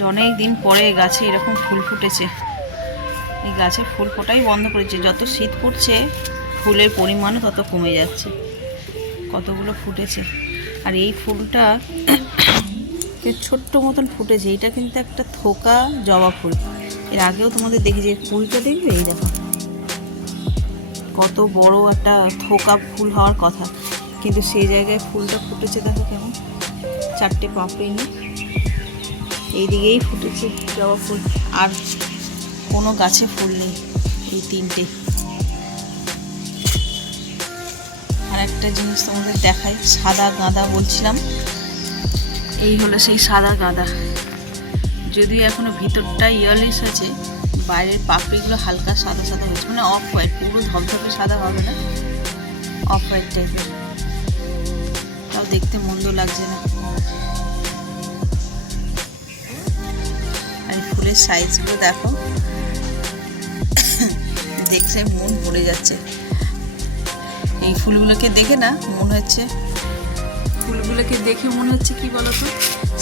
আজ অনেক দিন পরে গাছে এরকম ফুল ফুটেছে। এই গাছে ফুল ফোটাই বন্ধ করেছে, যত শীত পড়ছে ফুলের পরিমাণও তত কমে যাচ্ছে। কতগুলো ফুটেছে, আর এই ফুলটা ছোট্ট মতন ফুটেছে। এটা কিন্তু একটা থোকা জবা ফুল। এর আগেও তোমাদের দেখেছি, ফুলটা দেখবে এই দেখো কত বড় একটা থোকা ফুল হওয়ার কথা, কিন্তু সেই জায়গায় ফুলটা ফুটেছে দেখো কেমন, চারটে পাপড়ি নিয়ে এইদিকেই ফুটেছে জবা ফুল। আর কোনো গাছে ফুল নেই, এই তিনটে। আর একটা জিনিস তোমাদের দেখাই, সাদা গাঁদা বলছিলাম, এই হলো সেই সাদা গাঁদা। যদিও এখনো ভিতরটা ইয়ারলিশ আছে, বাইরের পাপড়িগুলো হালকা সাদা সাদা হয়েছে, মানে অফ হোয়াইট, পুরো ধপধপে সাদা হবে না, অফ হোয়াইট টাইপের। তাও দেখতে মন্দ লাগছে না। আর ফুলের সাইজগুলো দেখো, দেখলে মন ভরে যাচ্ছে। এই ফুলগুলোকে দেখে না মনে হচ্ছে, ফুলগুলোকে দেখে মনে হচ্ছে কি বলতো,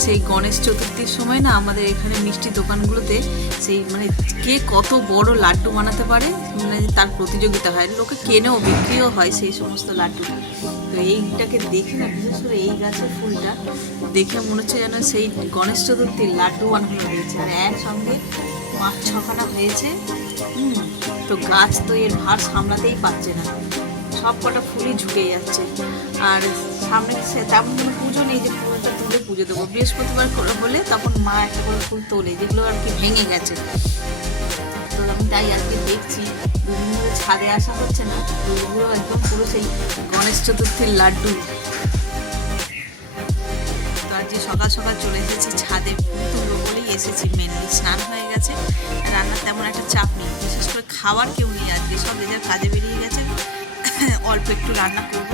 সেই গণেশ চতুর্থীর সময় না আমাদের এখানে মিষ্টি দোকানগুলোতে সেই মানে কে কত বড় লাড্ডু বানাতে পারে, মানে তার প্রতিযোগিতা হয়, লোকে কেনেও বিক্রিও হয় সেই সমস্ত লাড্ডুটা। তো এইটাকে দেখে না, বিশেষ করে এই গাছের ফুলটা দেখে মনে হচ্ছে যেন সেই গণেশ চতুর্থীর লাড্ডু বানানো হয়েছে, আর একসঙ্গে 5-6খানা হয়েছে। তো গাছ তো এর ভার সামলাতেই পারছে না, সব কটা ফুলই ঝুঁকে যাচ্ছে। আর সামনে তেমন কোনো পুজো নেই যে ফুলটা তুলে পুজো দেবো। বৃহস্পতিবার হলে তখন মা একটা করে ফুল তোলে, যেগুলো আর কি ভেঙে গেছে। তো আমি তাই আজকে দেখছি দুদিন ধরে ছাদে আসা হচ্ছে না, ফুলগুলো একদম পুরো সেই গণেশ চতুর্থীর লাড্ডু। তো আজকে সকাল সকাল চলে এসেছি ছাদে, ফুল তুলবো বলেই এসেছি। মেনলি স্নান হয়ে গেছে, রান্নার তেমন একটা চাপ নেই, বিশেষ করে খাবার কেউ নেই আজকে, সব নিজের কাজে বেরিয়ে গেছে। অল্প একটু রান্না করবো,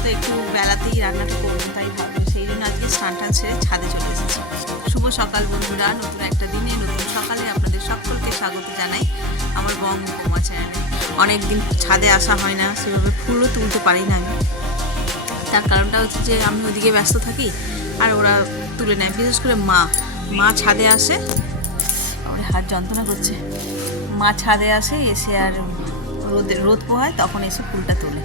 তো একটু বেলাতেই রান্নাটা করবো, তাই ভাবছি সেই জন্য আজকে স্নান টান সেরে ছাদে চলে এসেছি। শুভ সকাল বন্ধুরা, নতুন একটা দিনে নতুন সকালে আপনাদের সকলকে স্বাগত জানাই আমার বং উপমা চ্যানেলে। অনেক দিন ছাদে আসা হয় না, সেভাবে ফুলও তুলতে পারি না আমি। তার কারণটা হচ্ছে যে আমি ওদিকে ব্যস্ত থাকি আর ওরা তুলে নেয়, বিশেষ করে মা ছাদে আসে। ওর হাত যন্ত্রণা করছে। মা ছাদে আসে, এসে আর রোদ পোহায়, তখন এসে ফুলটা তোলে।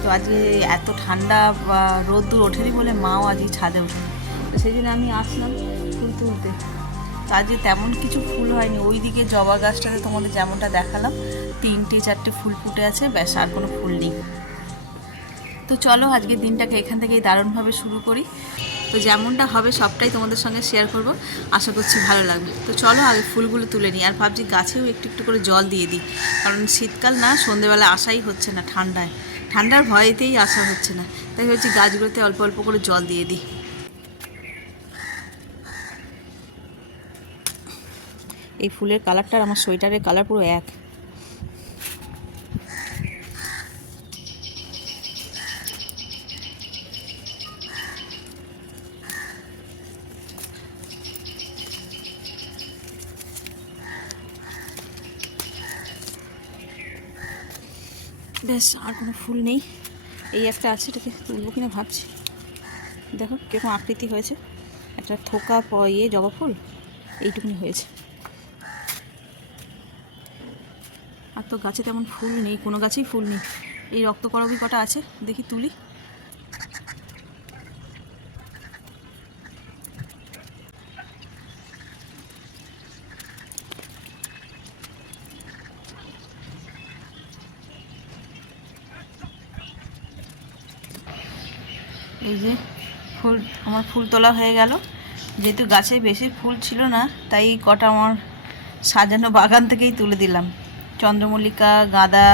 তো আজকে এত ঠান্ডা বা রোদ্দুর ওঠেনি বলে মাও আজকে ছাদে ওঠেনি, তো সেই জন্য আমি আসলাম ফুল তুলতে। তো আজকে তেমন কিছু ফুল হয়নি। ওই দিকে জবা গাছটাতে তোমাদের যেমনটা দেখালাম 3-4টে ফুল ফুটে আছে, ব্যাস, আর কোনো ফুল নেই। তো চলো আজকের দিনটাকে এখান থেকেই দারুণভাবে শুরু করি। তো যেমনটা হবে সবটাই তোমাদের সঙ্গে শেয়ার করব, আশা করছি ভালো লাগবে। তো চলো আগে ফুলগুলো তুলে নিই। আর ভাবছি গাছেও একটু একটু করে জল দিয়ে দিই, কারণ শীতকাল না, সন্ধেবেলা আসাই হচ্ছে না, ঠান্ডার ভয়েতেই আসা হচ্ছে না, তাই হচ্ছে গাছগুলোতে অল্প অল্প করে জল দিয়ে দিই। এই ফুলের কালারটা আমার সোয়েটারের কালার পুরো এক। ব্যাস, আর কোনো ফুল নেই। এই একটা আছে, এটাকে তুলবো কিনা ভাবছি। দেখো কীরকম আকৃতি হয়েছে, একটা থোকা জবা ফুল এইটুকুনি হয়েছে। আর তো গাছে তেমন ফুল নেই, কোনো গাছেই ফুল নেই। এই রক্তকরবী কটা আছে, দেখি তুলি। এই যে আমার ফুল তোলা হয়ে গেল। যেহেতু গাছে বেশি ফুল ছিল না, তাই কটা আমার সাজানো বাগান থেকেই তুলে দিলাম। চন্দ্রমল্লিকা, গাঁদা,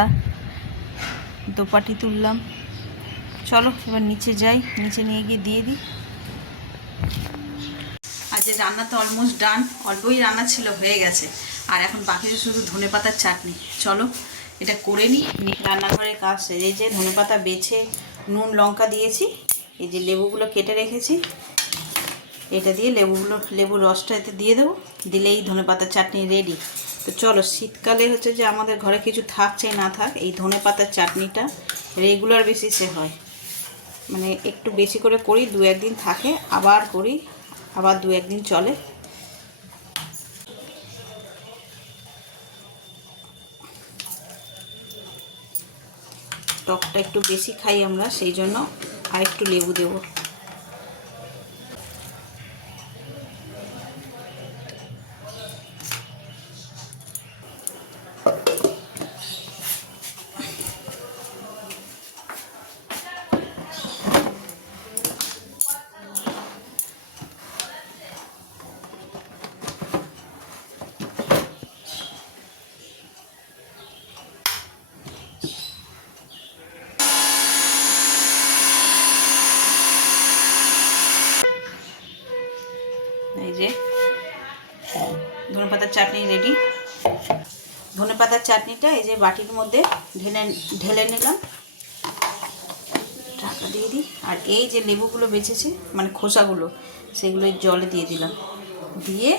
দোপাটি তুললাম। চলো এবার নিচে যাই, নিচে নিয়ে গিয়ে দিয়ে দিই। আজকে রান্না তো অলমোস্ট ডান, অল্পই রান্না ছিল, হয়ে গেছে। আর এখন বাকি শুধু ধনেপাতার চাটনি। চলো এটা করে নিই, রান্নাঘরের কাজ শেষ। এই যে ধনেপাতা বেছে নুন লঙ্কা দিয়েছি, এই যে লেবুগুলো কেটে রেখেছি, এটা দিয়ে লেবুর রসটা এতে দিয়ে দেবো, দিলেই ধনেপাতার চাটনি রেডি। তো চলো, শীতকালে হচ্ছে যে আমাদের ঘরে কিছু থাক চাই না থাক, এই ধনেপাতার চাটনিটা রেগুলার বেসিসে হয়। মানে একটু বেশি করে করি, 2-1 দিন থাকে, আবার করি, আবার 2-1 দিন চলে। টকটা একটু বেশি খাই আমরা, সেই জন্য আর একটু লেবু দেব। এই যে ধনেপাতার চাটনি রেডি। ধনেপাতার চাটনিটা এই যে বাটির মধ্যে ঢেলে নিলাম, ঢাকা দিয়ে দিই। আর এই যে লেবুগুলো বেঁচেছে মানে খোসাগুলো, সেগুলো জলে দিয়ে দিলাম, দিয়ে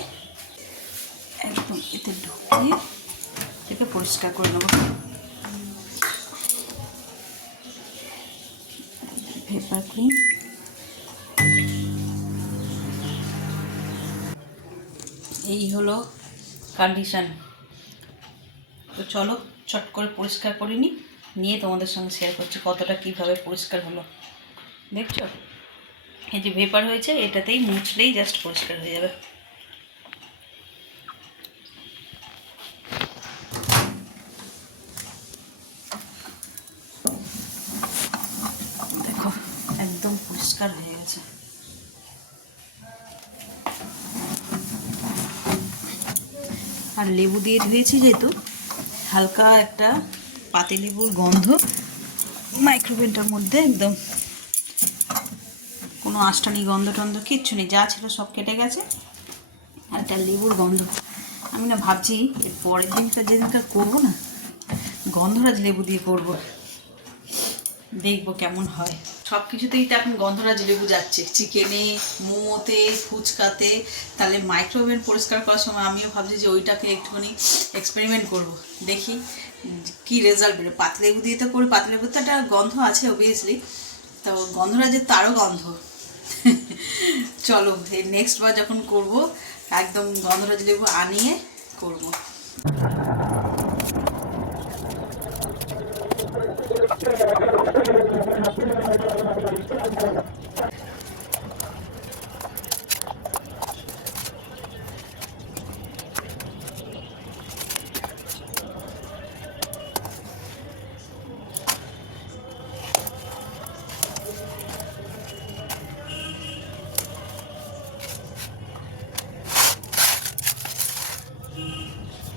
একদম এতে ঢুকিয়ে এটাকে পরিষ্কার করে নেব। Paper clean. এই হলো কন্ডিশন। তো চলো চট করে পরিষ্কার করে নিয়ে তোমাদের সঙ্গে শেয়ার করছি কতটা কীভাবে পরিষ্কার হলো। দেখছো এই যে ভেপার হয়েছে, এটাতেই মুছলেই জাস্ট পরিষ্কার হয়ে যাবে। দেখো একদম পরিষ্কার হয়ে গেছে। আর লেবু দিয়ে ধুয়েছি যেহেতু, হালকা একটা পাতিলেবুর গন্ধ মাইক্রোওয়েভটার মধ্যে, একদম কোনো আষ্টানি গন্ধ টন্ধ কিচ্ছু নেই, যা ছিল সব কেটে গেছে। আর একটা লেবুর গন্ধ। আমি না ভাবছি এর পরের দিনটা যেদিনটা করবো না, গন্ধরাজ লেবু দিয়ে করবো, দেখবো কেমন হয়। সব কিছুতেই তো এখন গন্ধরাজ লেবু যাচ্ছে, চিকেনে, মোমোতে, ফুচকাতে। তাহলে মাইক্রোওয়েভ পরিষ্কার করার সময় আমিও ভাবছি যে ওইটাকে একটুখানি এক্সপেরিমেন্ট করব, দেখি কি রেজাল্ট বেরো। পাতিলেবু দিয়ে তো করি, পাতিলেবুর তো একটা গন্ধ আছে অবভিয়াসলি, তো গন্ধরাজের তারও গন্ধ। চলো এই নেক্সট বার যখন করব একদম গন্ধরাজ লেবু আনিয়ে করব।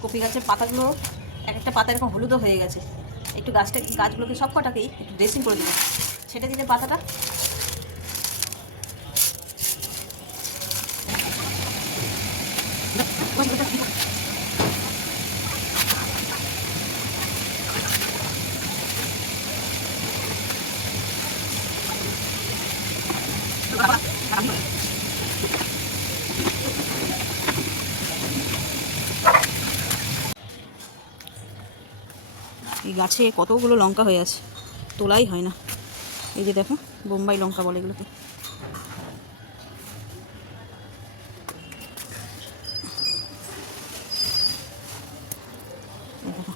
কপি গাছের পাতাগুলো এক একটা পাতা এরকম হলুদও হয়ে গেছে, একটু গাছগুলোকে সব কটাকেই একটু ড্রেসিং করে দিলাম, সেটা দিলে পাতাটা এই গাছে কতগুলো লঙ্কা হয়ে আছে, তোলাই হয় না। এই যে দেখো বোম্বাই লঙ্কা বলে এগুলোকে। দেখো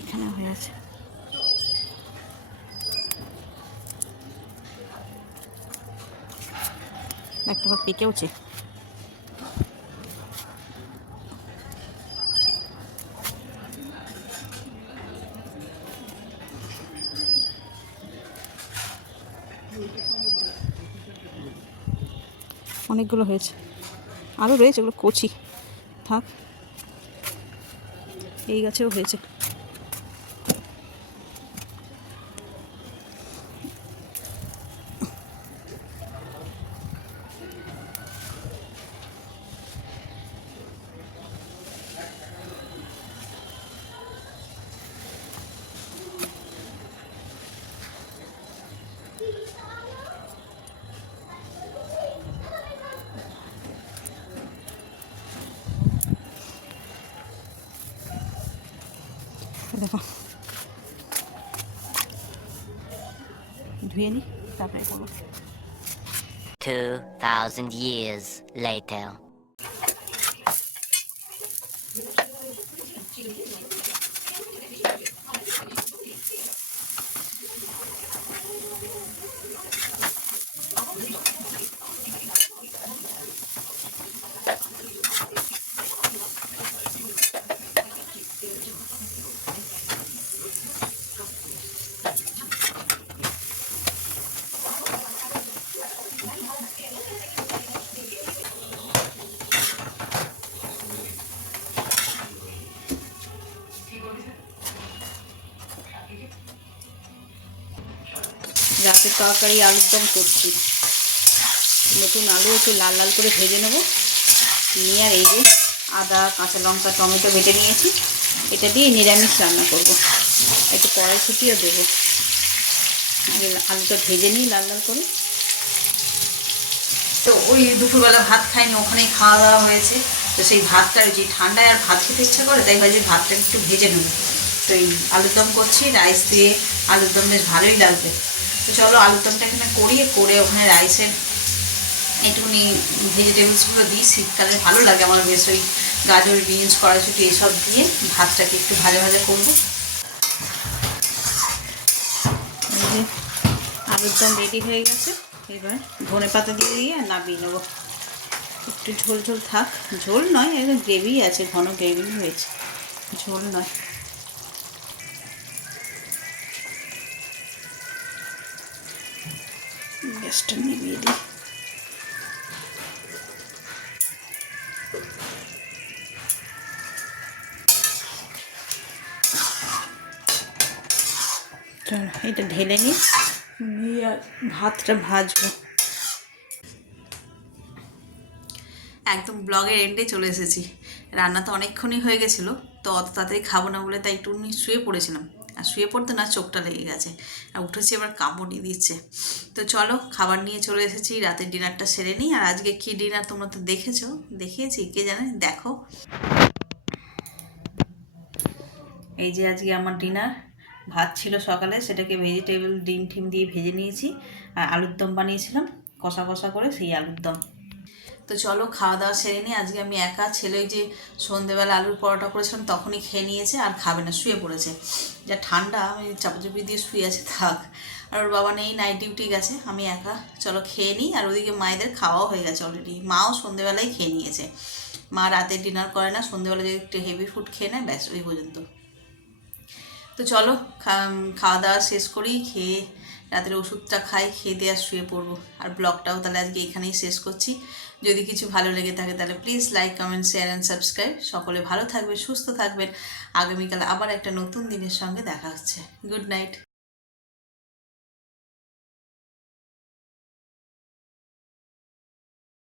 এখানে হয়ে আছে। একটা বার পেকেওছে। অনেকগুলো হয়েছে, আরও রয়েছে, এগুলো কচি থাক। এই গাছেও হয়েছে। দেখো ধুয়ে নিই তারপরে করবো। 2000 years later. একটু তরকারি আলুর দম করছি। নতুন আলু একটু লাল লাল করে ভেজে নেবো, নিয়ে আর এই যে আদা কাঁচা লঙ্কা টমেটো বেটে নিয়েছি, এটা দিয়ে নিরামিষ রান্না করব। একটু কড়াইশুঁটিও দেবো। আলুটা ভেজে নিই লাল লাল করে। তো ওই দুপুরবেলা ভাত খাইনি, ওখানেই খাওয়া দাওয়া হয়েছে। তো সেই ভাতটা যে ঠান্ডায় আর ভাত খেতে ইচ্ছা করে, তাই ভাই যে ভাতটা একটু ভেজে নেব। তো এই আলুর দম করছি, রাইস দিয়ে আলুর দম বেশ ভালোই লাগবে। তো চলো আলুর দমটা এখানে করে ওখানে রাইসের একটুখানি ভেজিটেবলসগুলো দিই। শীতকালে ভালো লাগে আমার বেশ, ওই গাজর বিনস কড়াইশুঁটি এসব দিয়ে ভাতটাকে একটু ভাজা ভাজা করবো। আলুর দম রেডি হয়ে গেছে। এবার ধনে পাতা দিয়ে আর নামিয়ে নেবো। একটু ঝোল ঝোল থাক, ঝোল নয় একদম গ্রেভি আছে, ঘন গ্রেভি হয়েছে, ঝোল নয়। গ্যাসটা নিভিয়ে দিই। চলো এটা ঢেলে নিই, নিয়ে আর ভাতটা ভাজবো। একদম ব্লগের এন্ডে চলে এসেছি। রান্না তো অনেকক্ষণই হয়ে গেছিলো, তো অত তাড়াতাড়ি খাবো না বলে তাই একটু শুয়ে পড়েছিলাম। আর শুয়ে পড়তে না চোখটা লেগে গেছে, আর উঠেছি এবার কাঁপুনি দিচ্ছে। তো চলো খাবার নিয়ে চলে এসেছি, রাতের ডিনারটা সেরে নিই। আর আজকে কী ডিনার তোমরা তো দেখিয়েছি কে জানে, দেখো। এই যে আজকে আমার ডিনার, ভাত ছিল সকালে, সেটাকে ভেজিটেবল ডিম টিম দিয়ে ভেজে নিয়েছি। আর আলুর দম বানিয়েছিলাম কষা কষা করে, সেই আলুর দম। তো চলো খাওয়া দাওয়া সেরে নিই। আজকে আমি একা, ছেলে ওই যে সন্ধেবেলা আলুর পরোটা করেছিলাম তখনই খেয়ে নিয়েছে, আর খাবে না, শুয়ে পড়েছে। যা ঠান্ডা, আমি চাপাচুপি দিয়ে শুয়ে আছে, থাক। আর ওর বাবা নেই, নাইট ডিউটি গেছে, আমি একা। চলো খেয়ে নিই। আর ওদিকে মায়েদের খাওয়াও হয়ে গেছে অলরেডি, মাও সন্ধেবেলায় খেয়ে নিয়েছে। মা রাতে ডিনার করে না, সন্ধেবেলা যদি একটু হেভি ফুড খেয়ে নেয়, ব্যাস ওই পর্যন্ত। তো চলো খাওয়া দাওয়া শেষ করি, খেয়ে রাতের ওষুধটা খাই, খেয়ে দিয়ে আর শুয়ে পড়বো। আর ব্লগটাও তাহলে আজকে এখানেই শেষ করছি। যদি কিছু ভালো লেগে থাকে তাহলে please like comment share and subscribe. সকলে ভালো থাকবে, সুস্থ থাকবেন। আগামীকাল আবার একটা নতুন দিনের সঙ্গে দেখা হচ্ছে। Good night.